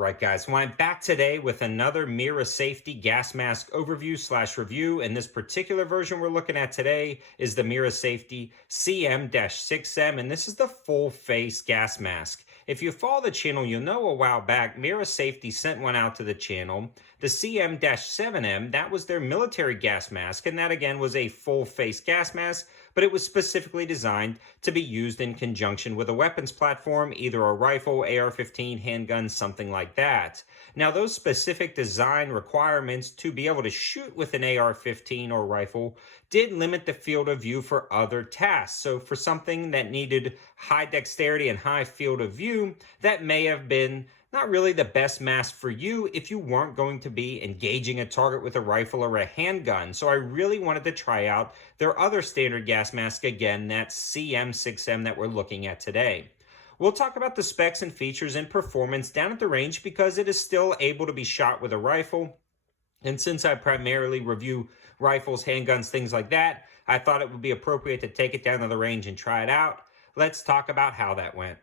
Alright guys, well I'm back today with another MIRA safety gas mask overview / review, and this particular version we're looking at today is the MIRA safety CM-6M, and this is the full face gas mask. If you follow the channel, you'll know a while back MIRA safety sent one out to the channel. The CM-7M, that was their military gas mask, and that again was a full face gas mask, but it was specifically designed to be used in conjunction with a weapons platform, either a rifle, AR-15, handgun, something like that. Now, those specific design requirements to be able to shoot with an AR-15 or rifle did limit the field of view for other tasks. So for something that needed high dexterity and high field of view, that may have been not really the best mask for you if you weren't going to be engaging a target with a rifle or a handgun. So I really wanted to try out their other standard gas mask again, that CM-6M that we're looking at today. We'll talk about the specs and features and performance down at the range because it is still able to be shot with a rifle. And since I primarily review rifles, handguns, things like that, I thought it would be appropriate to take it down to the range and try it out. Let's talk about how that went.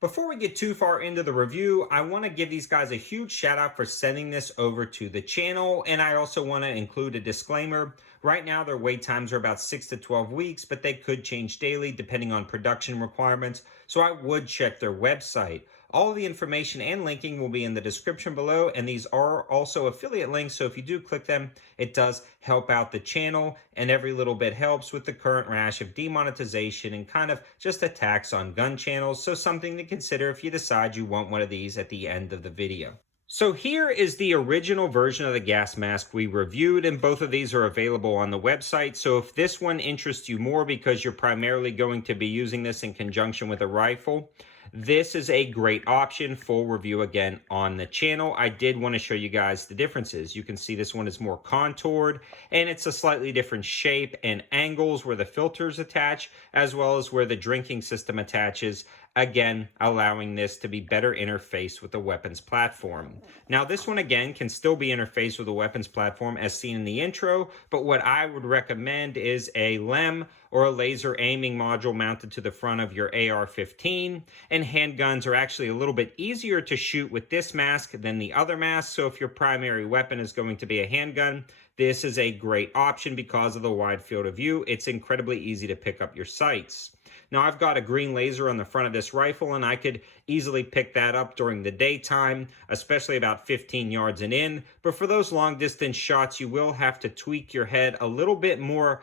Before we get too far into the review, I want to give these guys a huge shout out for sending this over to the channel, and I also want to include a disclaimer. Right now, their wait times are about 6 to 12 weeks, but they could change daily depending on production requirements, so I would check their website. All the information and linking will be in the description below, and these are also affiliate links, so if you do click them, it does help out the channel, and every little bit helps with the current rash of demonetization and kind of just attacks on gun channels, so something to consider if you decide you want one of these at the end of the video. So here is the original version of the gas mask we reviewed, and both of these are available on the website. So if this one interests you more because you're primarily going to be using this in conjunction with a rifle, this is a great option. Full review again on the channel. I did want to show you guys the differences. You can see this one is more contoured and it's a slightly different shape and angles where the filters attach, as well as where the drinking system attaches, again allowing this to be better interfaced with the weapons platform. Now this one again can still be interfaced with a weapons platform as seen in the intro, but what I would recommend is a LEM or a laser aiming module mounted to the front of your AR-15, and handguns are actually a little bit easier to shoot with this mask than the other mask. So if your primary weapon is going to be a handgun, this is a great option because of the wide field of view. It's incredibly easy to pick up your sights. Now I've got a green laser on the front of this rifle, and I could easily pick that up during the daytime, especially about 15 yards and in. But for those long distance shots, you will have to tweak your head a little bit more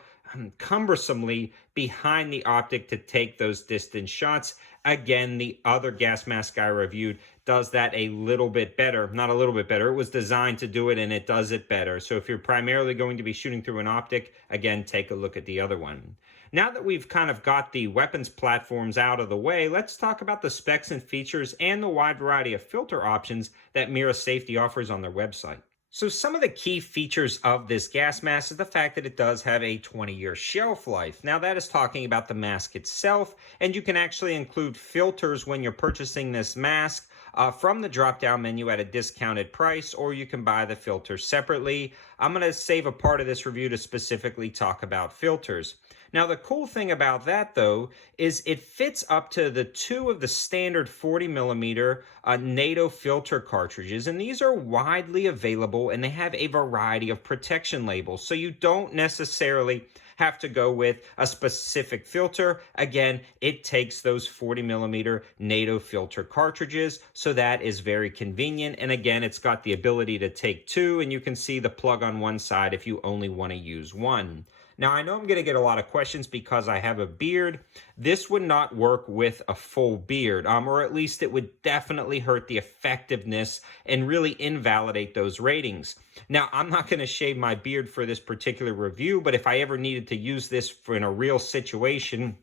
cumbersomely behind the optic to take those distance shots. Again, the other gas mask I reviewed does that a little bit better. Not a little bit better. It was designed to do it, and it does it better. So if you're primarily going to be shooting through an optic, again, take a look at the other one. Now that we've kind of got the weapons platforms out of the way, let's talk about the specs and features and the wide variety of filter options that MIRA Safety offers on their website. So some of the key features of this gas mask is the fact that it does have a 20-year shelf life. Now that is talking about the mask itself, and you can actually include filters when you're purchasing this mask from the drop-down menu at a discounted price, or you can buy the filters separately. I'm going to save a part of this review to specifically talk about filters. Now, the cool thing about that, though, is it fits up to the two of the standard 40mm NATO filter cartridges, and these are widely available, and they have a variety of protection labels, so you don't necessarily have to go with a specific filter. Again, it takes those 40mm NATO filter cartridges, so that is very convenient. And again, it's got the ability to take two, and you can see the plug on one side if you only want to use one. Now, I know I'm going to get a lot of questions because I have a beard. This would not work with a full beard, or at least it would definitely hurt the effectiveness and really invalidate those ratings. Now, I'm not going to shave my beard for this particular review, but if I ever needed to use this in a real situation,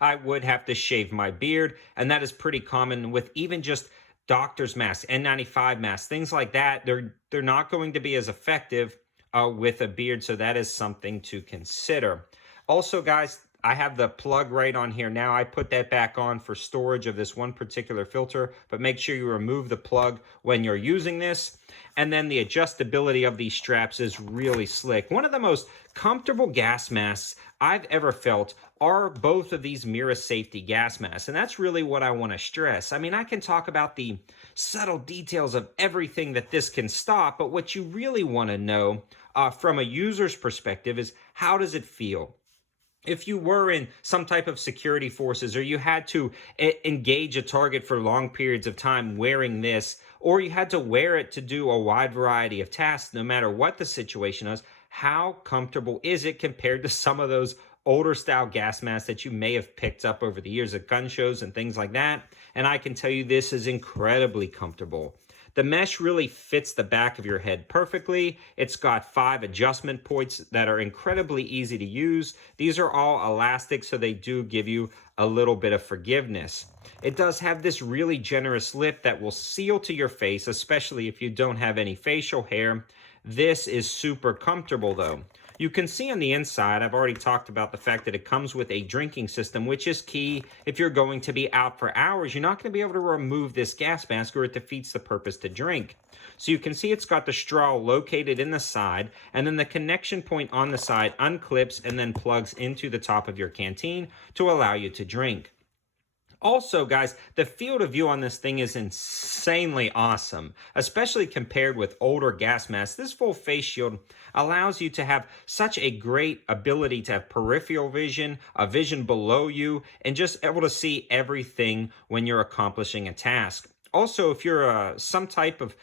I would have to shave my beard, and that is pretty common with even just doctor's masks, N95 masks, things like that. They're not going to be as effective with a beard, so that is something to consider. Also, guys, I have the plug right on here now. I put that back on for storage of this one particular filter, but make sure you remove the plug when you're using this. And then the adjustability of these straps is really slick. One of the most comfortable gas masks I've ever felt are both of these MIRA safety gas masks. And that's really what I want to stress. I mean, I can talk about the subtle details of everything that this can stop, but what you really want to know from a user's perspective is, how does it feel? If you were in some type of security forces, or you had to engage a target for long periods of time wearing this, or you had to wear it to do a wide variety of tasks, no matter what the situation is, how comfortable is it compared to some of those older style gas masks that you may have picked up over the years at gun shows and things like that? And I can tell you, this is incredibly comfortable. The mesh really fits the back of your head perfectly. It's got 5 adjustment points that are incredibly easy to use. These are all elastic, so they do give you a little bit of forgiveness. It does have this really generous lip that will seal to your face, especially if you don't have any facial hair. This is super comfortable though. You can see on the inside, I've already talked about the fact that it comes with a drinking system, which is key. If you're going to be out for hours, you're not going to be able to remove this gas mask, or it defeats the purpose to drink. So you can see it's got the straw located in the side, and then the connection point on the side unclips and then plugs into the top of your canteen to allow you to drink. Also, guys, the field of view on this thing is insanely awesome, especially compared with older gas masks. This full face shield allows you to have such a great ability to have peripheral vision, a vision below you, and just able to see everything when you're accomplishing a task. Also, if you're some type of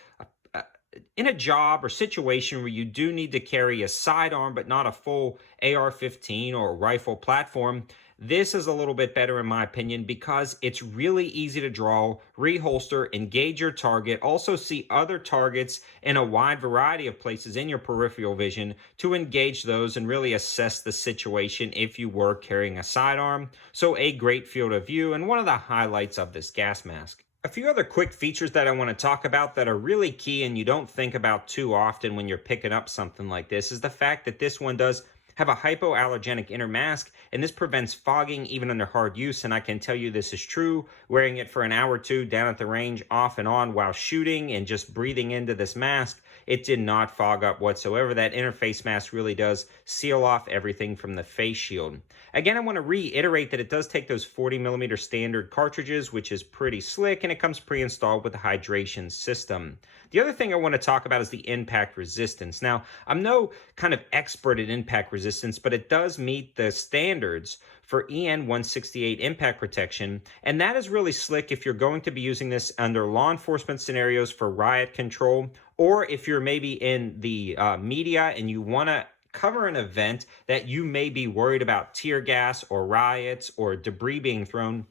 in a job or situation where you do need to carry a sidearm but not a full AR-15 or rifle platform, this is a little bit better in my opinion, because it's really easy to draw, reholster, engage your target, also see other targets in a wide variety of places in your peripheral vision to engage those and really assess the situation if you were carrying a sidearm. So a great field of view, and one of the highlights of this gas mask. A few other quick features that I want to talk about that are really key and you don't think about too often when you're picking up something like this is the fact that this one does have a hypoallergenic inner mask, and this prevents fogging even under hard use. And I can tell you this is true. Wearing it for an hour or two down at the range off and on while shooting and just breathing into this mask, it did not fog up whatsoever. That interface mask really does seal off everything from the face shield. Again, I want to reiterate that it does take those 40mm standard cartridges, which is pretty slick, and it comes pre-installed with a hydration system. The other thing I want to talk about is the impact resistance. Now, I'm no kind of expert at impact resistance, but it does meet the standards for EN 168 impact protection, and that is really slick if you're going to be using this under law enforcement scenarios for riot control, or if you're maybe in the media and you want to cover an event that you may be worried about tear gas or riots or debris being thrown.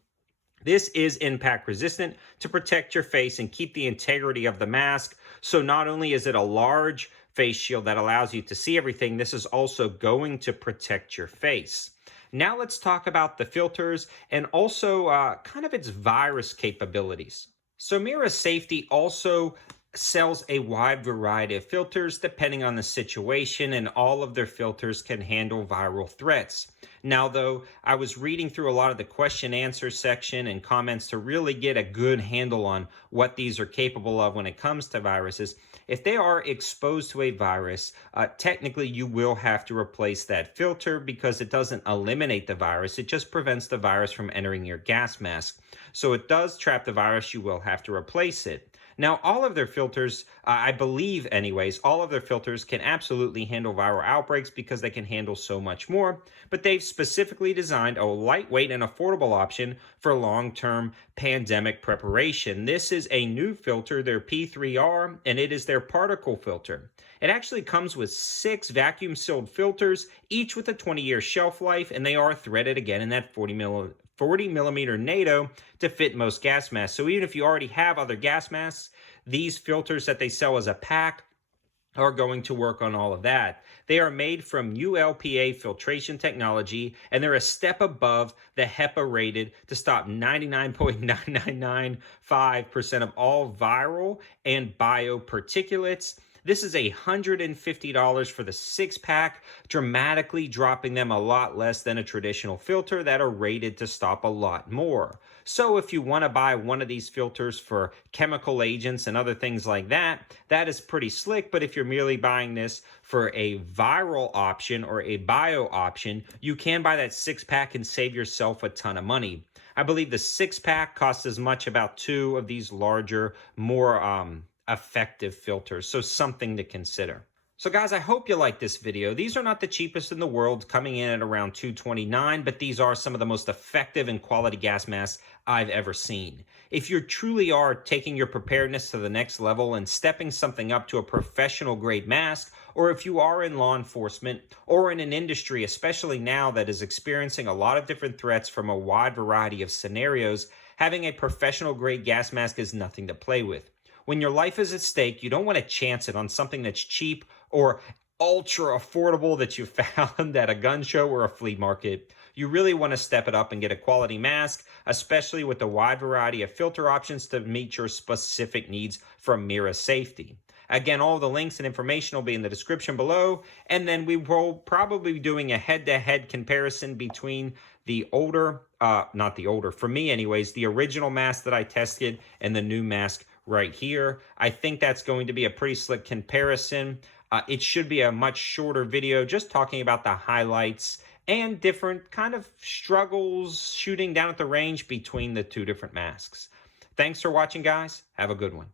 This is impact resistant to protect your face and keep the integrity of the mask. So not only is it a large face shield that allows you to see everything, this is also going to protect your face. Now let's talk about the filters and also kind of its virus capabilities. So MIRA Safety also sells a wide variety of filters depending on the situation, and all of their filters can handle viral threats. Now, though, I was reading through a lot of the question answer section and comments to really get a good handle on what these are capable of when it comes to viruses. If they are exposed to a virus, technically you will have to replace that filter because it doesn't eliminate the virus. It just prevents the virus from entering your gas mask. So it does trap the virus. You will have to replace it. Now, all of their filters, I believe anyways, all of their filters can absolutely handle viral outbreaks because they can handle so much more, but they've specifically designed a lightweight and affordable option for long-term pandemic preparation. This is a new filter, their P3R, and it is their particle filter. It actually comes with 6 vacuum-sealed filters, each with a 20-year shelf life, and they are threaded again in that 40mm NATO to fit most gas masks. So even if you already have other gas masks, these filters that they sell as a pack are going to work on all of that. They are made from ULPA filtration technology, and they're a step above the HEPA rated to stop 99.9995% of all viral and bioparticulates. This is $150 for the 6-pack, dramatically dropping them a lot less than a traditional filter that are rated to stop a lot more. So if you want to buy one of these filters for chemical agents and other things like that, that is pretty slick. But if you're merely buying this for a viral option or a bio option, you can buy that 6-pack and save yourself a ton of money. I believe the 6-pack costs as much about two of these larger, more effective filters. So something to consider. So guys, I hope you like this video. These are not the cheapest in the world, coming in at around $229, but these are some of the most effective and quality gas masks I've ever seen. If you truly are taking your preparedness to the next level and stepping something up to a professional grade mask, or if you are in law enforcement or in an industry, especially now that is experiencing a lot of different threats from a wide variety of scenarios, having a professional grade gas mask is nothing to play with. When your life is at stake, you don't want to chance it on something that's cheap or ultra affordable that you found at a gun show or a flea market. You really want to step it up and get a quality mask, especially with the wide variety of filter options to meet your specific needs from MIRA Safety. Again, all the links and information will be in the description below. And then we will probably be doing a head-to-head comparison between the older, not the older, for me anyways, the original mask that I tested and the new mask right here. I think that's going to be a pretty slick comparison. It should be a much shorter video, just talking about the highlights and different kind of struggles shooting down at the range between the two different masks. Thanks for watching, guys. Have a good one.